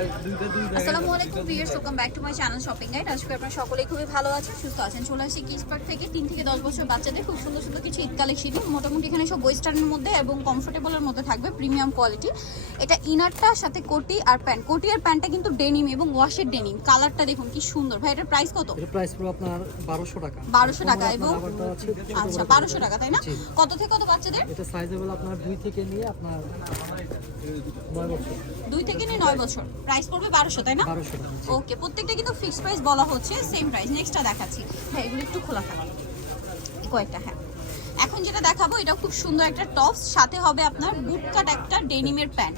আসসালামু আলাইকুম viewers welcome back to my channel shopping guide আজকে আপনারা সকলেই খুবই ভালো আছেন সুস্থ আছেন। চলে আসি কিস পার্ক থেকে তিন থেকে দশ বছর বাচ্চাদের খুব সুন্দর সুন্দর কিছু ঈদ কালেকশন মোটামুটি এখানে সব ওয়েস্টার্নের মধ্যে এবং কমফোর্টেবলের মধ্যে থাকবে প্রিমিয়াম কোয়ালিটি এটা ইনারটা সাথে কোটি আর প্যান্ট কোটি আর প্যান্টটা কিন্তু ডেনিম এবং ওয়াশের ডেনিম কালারটা দেখুন কি সুন্দর। ভাই এটার প্রাইস কত? এর প্রাইস পড়বে আপনার বারোশো টাকা। 1200 টাকা এবং- আচ্ছা বারোশো টাকা তাই না? কত থেকে কত বাচ্চাদের? এটা সাইজ আপনার দুই থেকে নিয়ে আপনার নয় বছর। দুই থেকে নিয়ে নয় বছর। প্রাইস পড়বে বারোশো তাই না। ওকে প্রত্যেকটা কিন্তু ফিক্সড প্রাইস বলা হচ্ছে সেম প্রাইস নেক্সটটা দেখাচ্ছি। হ্যাঁ এগুলো একটু খোলা থাকে। কয়েকটা হ্যাঁ। এখন যেটা দেখাবো এটা খুব সুন্দর একটা টপস সাথে হবে আপনার বুটকাট একটা ডেনিমের প্যান্ট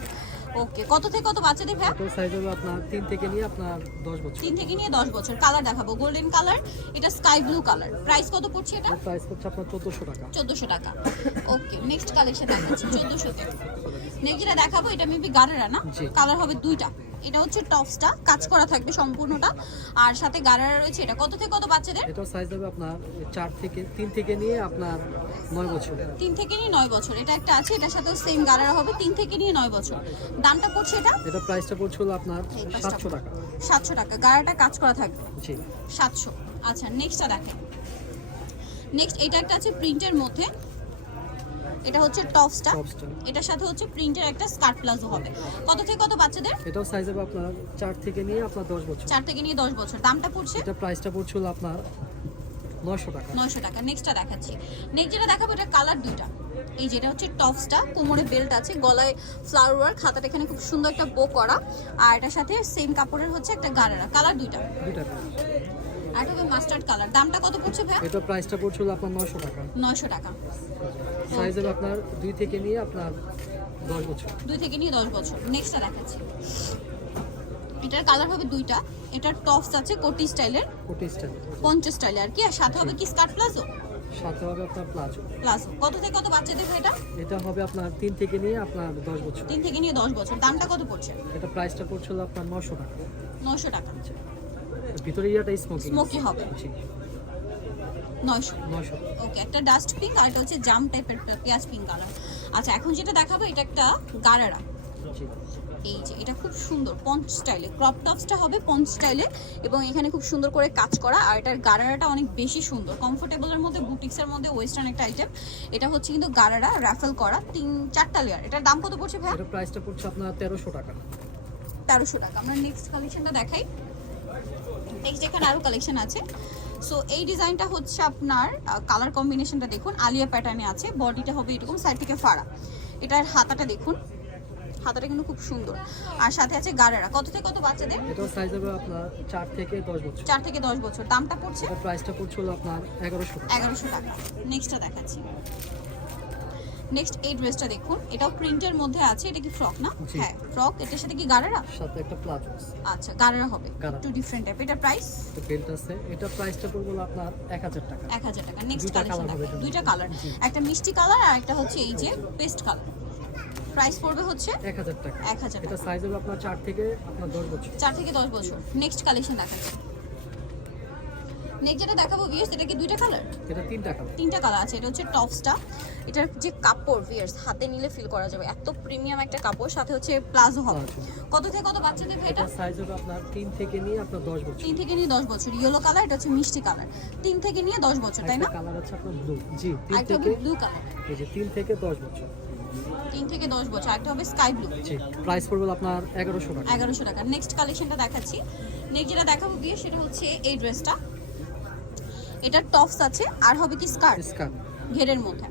ওকে কত থেকে কত বাচ্চাদের ভ্যা এটার সাইজ হবে আপনার তিন থেকে নিয়ে আপনার দশ বছর। তিন থেকে নিয়ে দশ বছর। কালার দেখাবো। গোল্ডেন কালার এটা স্কাই ব্লু কালার প্রাইস কত পড়ছে এটা? প্রাইস করছে আপনার চোদ্দোশো টাকা। চোদ্দোশো টাকা। ওকে নেক্সট কালেকশন দেখাচ্ছি। চোদ্দোশোতে নেক্সট যেটা দেখাবো এটা মেবি গারেরা না? কালার হবে দুইটা। এটা হচ্ছে টপসটা কাজ করা থাকবে সম্পূর্ণটা। আর সাথে গারারা রয়েছে এটা। কত থেকে কত বাচ্চাদের? এটার সাইজ হবে আপনার চার থেকে তিন থেকে নিয়ে আপনার নয় বছর। তিন থেকে নিয়ে নয় বছর। এটা একটা আছে এটার সাথেও সেম গারারা হবে। তিন থেকে নিয়ে নয় বছর। দামটা পড়ছে এটা? এটা প্রাইসটা পড়ছিল আপনার এই পাঁচটা। সাতশো টাকা। সাতশো টাকা। গারাটা কাজ করা থাকবে? জি। সাতশো। আচ্ছা নেক্সটটা দেখেন। নেক্সট এটা একটা আছে প্রিন্টের মধ্যে। এটা হচ্ছে টপসটা এটার সাথে হচ্ছে প্রিন্টের একটা স্কার্ট প্লাজো হবে। কত থেকে কত বাচ্চাদের? এটাও সাইজ হবে আপনার চার থেকে নিয়ে আপনার দশ বছর। চার থেকে নিয়ে দশ বছর। দামটা পড়ছে? এটা প্রাইসটা পড়ছিল আপনার নয়শো টাকা। নয়শো টাকা। নেক্সটটা দেখাচ্ছি। নেক্সট যেটা দেখাবো এটা কালার দুইটা। এই যেটা হচ্ছে টপসটা কোমরে বেল্ট আছে গলায় ফ্লাওয়ার ওয়ার্ক হাতাটা এখানে খুব সুন্দর একটা বো করা। আর এটার সাথে সেম কাপড়ের হচ্ছে একটা গারারা কালার দুইটা। দুই আর এটা মাস্টার্ড কালার দামটা কত পড়ছে ভাই এটা প্রাইসটা পড়ছিল আপনার নয়শো টাকা। নয়শো টাকা। সাইজ হবে আপনার দুই থেকে নিয়ে আপনার দশ বছর। দুই থেকে নিয়ে দশ বছর। নেক্সটটা দেখাচ্ছি। এটার কালার হবে দুইটা। এটার টপস আছে কোটি স্টাইলের কোটি স্টাইল পঞ্চাশ স্টাইলে আর কি। আর সাথে হবে কি স্কার্ট প্লাজো সাথে হবে আপনার প্লাজো। প্লাজো। কত থেকে কত বাচ্চাদের এটা? এটা হবে আপনার তিন থেকে নিয়ে আপনার দশ বছর। তিন থেকে নিয়ে দশ বছর। দামটা কত পড়ছে? এটা প্রাইসটা পড়ছিল আপনার নশো টাকা। নয়শো টাকা। ভিতরে ইয়াটা স্মোকিং Smoky হবে। জি। নয়শো নশো। ওকে একটা ডাস্ট পিঙ্ক আর এটা হচ্ছে জাম টাইপের পেঁয়াজ পিঙ্ক কালার আচ্ছা এখন যেটা দেখাবো এটা একটা গারারা। এই যে এটা খুব সুন্দর পঞ্চ স্টাইলে ক্রপ টপসটা হবে পঞ্চ স্টাইলে এবং এখানে খুব সুন্দর করে কাজ করা। আর এটার গারারাটা অনেক বেশি সুন্দর। কমফোর্টেবলের মধ্যে বুটিক্সের মধ্যে ওয়েস্টার্ন একটা আইটেম এটা হচ্ছে কিন্তু গারারা র্যাফেল করা তিন চারটা লেয়ার এটার দাম কত পড়ছে ভাই প্রাইসটা পড়ছে আপনার তেরোশো টাকা। তেরোশো টাকা। আমরা নেক্সট কালেকশনটা দেখাই। নেক্সট এখানে আরও কালেকশন আছে। সো এই ডিজাইনটা হচ্ছে আপনার কালার কম্বিনেশনটা দেখুন। আলিয়া প্যাটার্নে আছে। বডিটা হবে এরকম সাইড থেকে ফাড়া। এটার হাতাটা দেখুন। হাতাটা কিন্তু খুব সুন্দর। আর সাথে আছে গাড়ারা। কত থেকে কত বাচ্চাদের? এটাও সাইজ হবে আপনার চার থেকে দশ বছর। চার থেকে দশ বছর। দামটা পড়ছে? এটা প্রাইসটা পড়ছিল আপনার এগারোশো টাকা। এগারোশো টাকা। নেক্সটটা দেখাচ্ছি। নেক্সট এই ড্রেসটা দেখুন। এটাও প্রিন্টের মধ্যে আছে। এটা কি ফ্রক না? হ্যাঁ ফ্রক এটার সাথে কি গাড়ারা? সাথে একটা প্লাজো আচ্ছা গাড়ারা হবে। একটু ডিফারেন্ট টাইপ এটা প্রাইস বেল্ট আছে। এটা প্রাইসটা পড়ব আপনার এক হাজার টাকা। এক হাজার টাকা। নেক্সট কালেকশন দুইটা কালার একটা মিষ্টি কালার আর একটা হচ্ছে এই যে পেস্ট কালার প্রাইস পড়বে হচ্ছে এক হাজার টাকা। এক হাজার এটা সাইজ হবে আপনার চার থেকে আপনার দশ বছর। চার থেকে দশ বছর। নেক্সট কালেকশন দেখাচ্ছি। নেক্সট যেটা দেখাবো ভিয়ার্স এটা কি দুইটা কালার এটা তিন টাকা তিনটা কালার আছে। এটা হচ্ছে টপসটা এটার যে কাপড় ভিয়ার্স হাতে নিলে ফিল করা যাবে। এত প্রিমিয়াম একটা কাপড় সাথে হচ্ছে প্লাজো হবে কত থেকে কত বাচ্চাদের এটা? সাইজ হবে আপনার তিন থেকে নিয়ে আপনার দশ বছর। তিন থেকে নিয়ে দশ বছর। ইয়েলো কালার এটা হচ্ছে মিষ্টি কালার তিন থেকে নিয়ে দশ বছর তাই না? কালার আছে আপনার ব্লু জি তিন আরেকটা থেকে ব্লু কালার এই যে তিন থেকে দশ বছর। তিন থেকে দশ বছর একটা হবে স্কাই ব্লু প্রাইস পড়বে আপনার এগারোশো টাকা। এগারোশো টাকা। নেক্সট কালেকশনটা দেখাচ্ছি। নেক্সট যেটা দেখাবো গিয়ে সেটা হচ্ছে এই ড্রেসটা এটা টপস আছে আর হবে কি স্কার্ট স্কার্ট ঘেরের মধ্যে।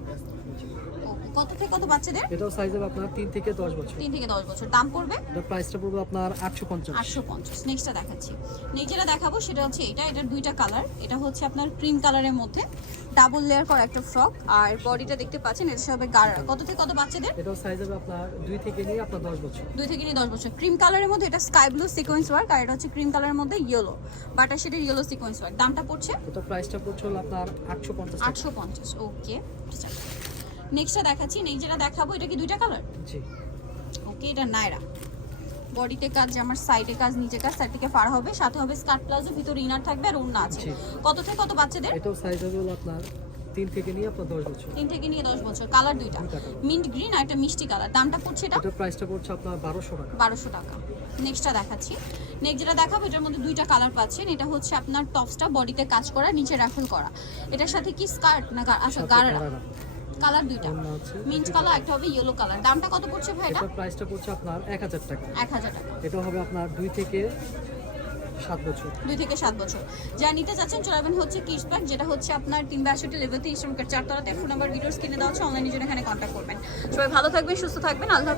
কত থেকে কত বাচ্চাদের? এটাও সাইজ হবে আপনার তিন থেকে দশ বছর। তিন থেকে দশ বছর। দাম পড়বে? এটা প্রাইসটা পড়বে আপনার আটশো পঞ্চাশ। আটশো পঞ্চাশ। নেক্সটটা দেখাচ্ছি। নেক্সট যেটা দেখাবো সেটা হচ্ছে এটা এটার দুইটা কালার এটা হচ্ছে আপনার ক্রিম কালারের মধ্যে। ডাবল লেয়ার করা একটা ফ্রক আর বডিটা দেখতে পাচ্ছেন এটা গাড়া কত থেকে কত বাচ্চাদের? এটাও সাইজ হবে আপনার দুই থেকে নিয়ে আপনার দশ বছর। দুই থেকে নিয়ে দশ বছর। ক্রিম কালারের মধ্যে এটা স্কাই ব্লু সিকোয়েন্স ওয়ার্ক আর এটা হচ্ছে ক্রিম কালারের মধ্যে ইয়েলো বাটার শেডের ইয়েলো সিকোয়েন্স ওয়ার্ক দামটা পড়ছে? এটা প্রাইসটা পড়ছে আপনার আটশো পঞ্চাশ টাকা। আটশো পঞ্চাশ। ওকে নেক্সটটা দেখাচ্ছি। নেক্সট যেটা দেখাবো এটা কি দুইটা কালার জি। ওকে এটা নায়রা। বডিতে কাজ আমার সাইডে কাজ নিচে কাজ সাইড থেকে ফার হবে। সাথে হবে স্কার্ট প্লাজো ভিতরে ইনার থাকবে আর ওড়না আছে। কত থেকে কত বাচ্চাদের? এটাও সাইজ হবে আপনার তিন থেকে নিয়ে আপনার দশ বছর। তিন থেকে নিয়ে দশ বছর। কালার দুইটা। মিন্ট গ্রিন আর একটা মিষ্টি কালার দামটা পড়ছে এটা? এটা প্রাইসটা পড়ছে আপনার বারোশো টাকা। বারোশো টাকা। নেক্সটটা দেখাচ্ছি। নেক্সট যেটা দেখাবো এটার মধ্যে দুইটা কালার পাচ্ছেন। এটা হচ্ছে আপনার টপসটা বডিতে কাজ করা নিচে রাফেল করা। এটার সাথে কি স্কার্ট না আচ্ছা গারারা। কালার দুইটা। মিন্ট কালার একটা হবে ইয়েলো কালার। দামটা কত পড়ছে ভাই এটা? প্রাইসটা পড়ছে আপনার এক হাজার টাকা। এক হাজার টাকা। এটা হবে আপনার 2 থেকে সাত বছর। দুই থেকে সাত বছর। যা নিতে চাচ্ছেন হচ্ছে যেটা হচ্ছে আপনার তিন বাষট্টি লেভেল থেকে ইস্টমকের চারতলাতে। ফোন নাম্বার ভিডিওস কিনে দেওয়া হচ্ছে অনলাইনে জন্য এখানে কন্ট্যাক্ট করবেন। সবাই ভালো থাকবেন সুস্থ থাকবেন। আল্লাহ।